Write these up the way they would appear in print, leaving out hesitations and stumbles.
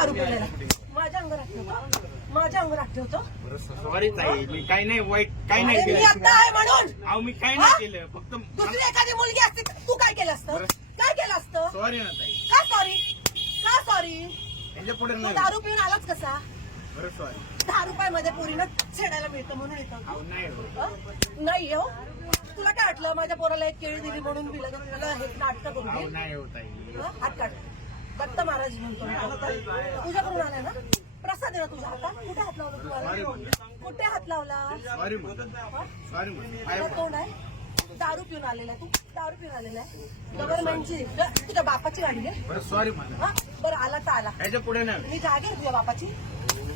दारू पिलेला माझ्या अंगावर ठेवतो, माझ्या अंगावर ठेवतो. सॉरी ताई, मी काही नाही वाईट, काही नाही मी केलं. आता आहे म्हणून. अहो मी काही नाही केलं, फक्त दुसरी एखादी मुलगी असती तर तू काय केलं असतं? काय केलं असतं? सॉरी ना ताई. का सॉरी? का सॉरी? त्याच्या पुढे तू नाही. दारू पिऊन आलाच कसा? बरं सॉरी. 10 रुपयामध्ये पोरीनं छेडायला मिळतं म्हणून येतं. अहो नाही हो. नाही हो, तुला काय वाटलं माझ्या पोराला एक केळी दिली म्हणून दिलं तर तुला हे नाटक करून अहो दे? नाही हो ताई. हात काढ. दत्त महाराज म्हणतो तुझ्याकडून आलाय ना, प्रसाद आहे ना तुझ्या हातात. कुठे हात लावला तुम्हाला? कुठे हात लावला? सॉरी म्हणतो, सॉरी म्हणतो. तुला तोंड आहे? दारू पिऊन आलेला आहे तू, दारू पिऊन आलेला आहे. गव्हर्नमेंटची तुझ्या बापाची गाडी आहे. बरं सॉरी म्हणा. हा बरं, आला तर आला. त्याच्या पुढे नाही. मी जागीर आहे तुझ्या बापाची,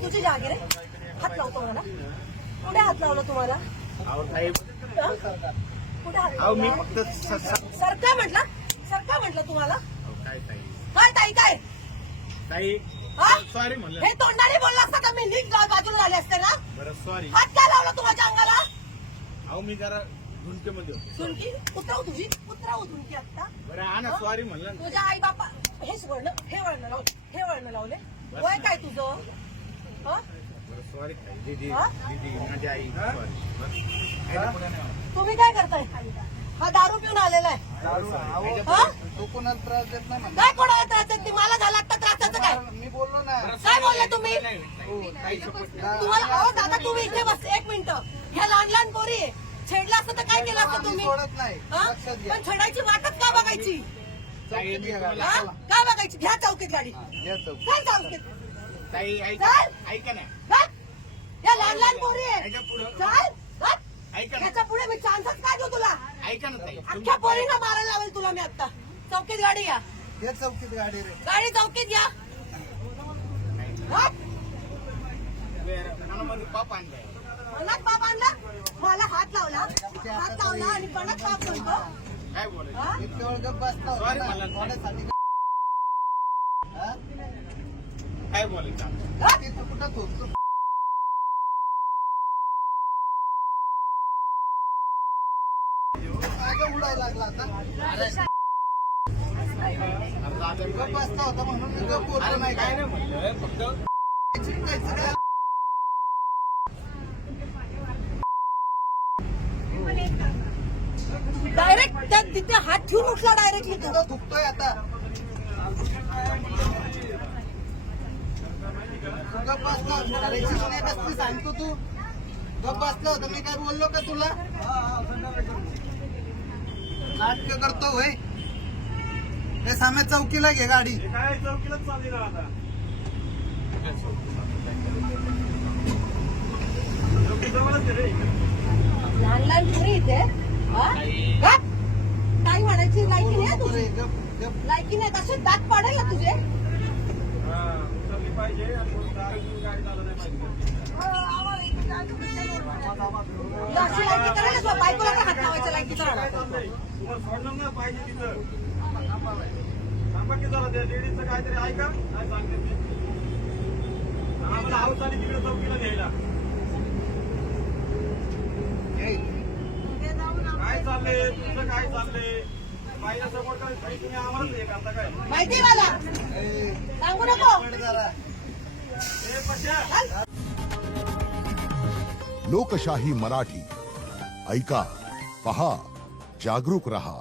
तुझी जागीर आहे. हात लावतो मला. कुठे हात लावला तुम्हाला? अहो ताई, कुठे हात अहो मी लावला? फक्त सरका म्हटलं, सरका म्हटलं तुम्हाला. काय ताई, काय ताई काय? ताई हा? सॉरी म्हणलं. हे तोंडाने बोलला असता का मी नीट बाजूला झाले असते ना. बरं सॉरी. हात काय लावला तू माझ्या अंगाला? अहो मी जरा झुंकेमध्ये होतो. झुणकी उतरव तुझी, उतरव झुणकी आता. बरं हा ना, सॉरी म्हणलं ना. तुझ्या आई बापा हेच वळण, हे वळण लावले, हे वळण लावले. वय काय तुझं? हा? बरं सॉरी ताई. दीदी, हा? दीदी माझी आई सॉरी. तुम्ही काय करताय? हा दारू पिऊन आलेला आहे. हा? तू कोणाला त्रास देत नाही म्हणा. काय कोणाला त्रास देत? मला झाला आता त्रासाचं काय? मी बोललो ना. काय बोलले तुम्ही? ताई support. तुम्हाला अहो दादा तुम्ही इथे बस एक मिनिट. ह्या लहान लहान पोरी आहे. छेडलं असतं तर काय केलं असतं आम्ही तुम्ही? सोडत नाही. हा? लक्षात घ्या. पण छेडायची वाटच का बघायची? ताई मी तुम्हाला- हा? काय बघायची? घ्या चौकीत गाडी. या चौक. चल चौकीत. ताई चल. ऐका ना. चल. या लहान लहान पोरी आहे. त्याच्या पुढं चल. चल. ऐका ना. त्याच्या पुढे मी चान्सच काय देऊ तुला? ऐका ना ताई. अख्ख्या पोरींना मारायला लावेल तुला मी आता. चौकीत गाडी या. या चौकीत गाडी रे. गाडी चौकीत या. हा? मनामध्ये पाप आणलाय. मनात बाप आणला, मला हात लावला, हात लावला आणि मनात बाप म्हणतो. काय बोलायचं? हा? इतक्या वेळ गप्प बसता होता Sorry ना. मला. थोड्यासाठी हा? काय बोलायचं? हा? ते तू कुठं थोपतो? मागं उडायला लागला आता. गप्प बसता होता म्हणून मी गप्प बोललो अरे नाही काय नाही म्हणलं, फक्त चिडकायचं काय? डायरेक्ट तिथे हात ठेवून उठला डायरेक्टली तो. तो थुकतोय आता. तू गप्प बसला होता. करायची नाही बसली सांगतो तू. गप्प बसला होता मी काय बोललो का तुला? नाटक करतो होय. हे सामे चौकीला घे गाडी. काय चौकीलाच चालली ना आता. लहान लहान पोरी इथे. हा? का? काय म्हणायची लायकी नाही तुझी? गप्प गप्प. लायकी नाही कसे दात पाडेल ना तुझे. अशी लायकी करायला बायकोला पण हात लावायचं लायकीचा राहणार. काहीतरी ऐका काय सांगते मी. आम्हाला हाऊस आणि तिकडे चौकीला घ्यायला. हे, काय चाललंय तुमचं, काय चाललंय? बाईला सपोर्ट करायचं तुम्ही आम्हालाच हे करता काय? माहिती मला हे, सांगू नको. पड जरा. हे पश्या. लोकशाही मराठी ऐका, पहा, जागरूक रहा.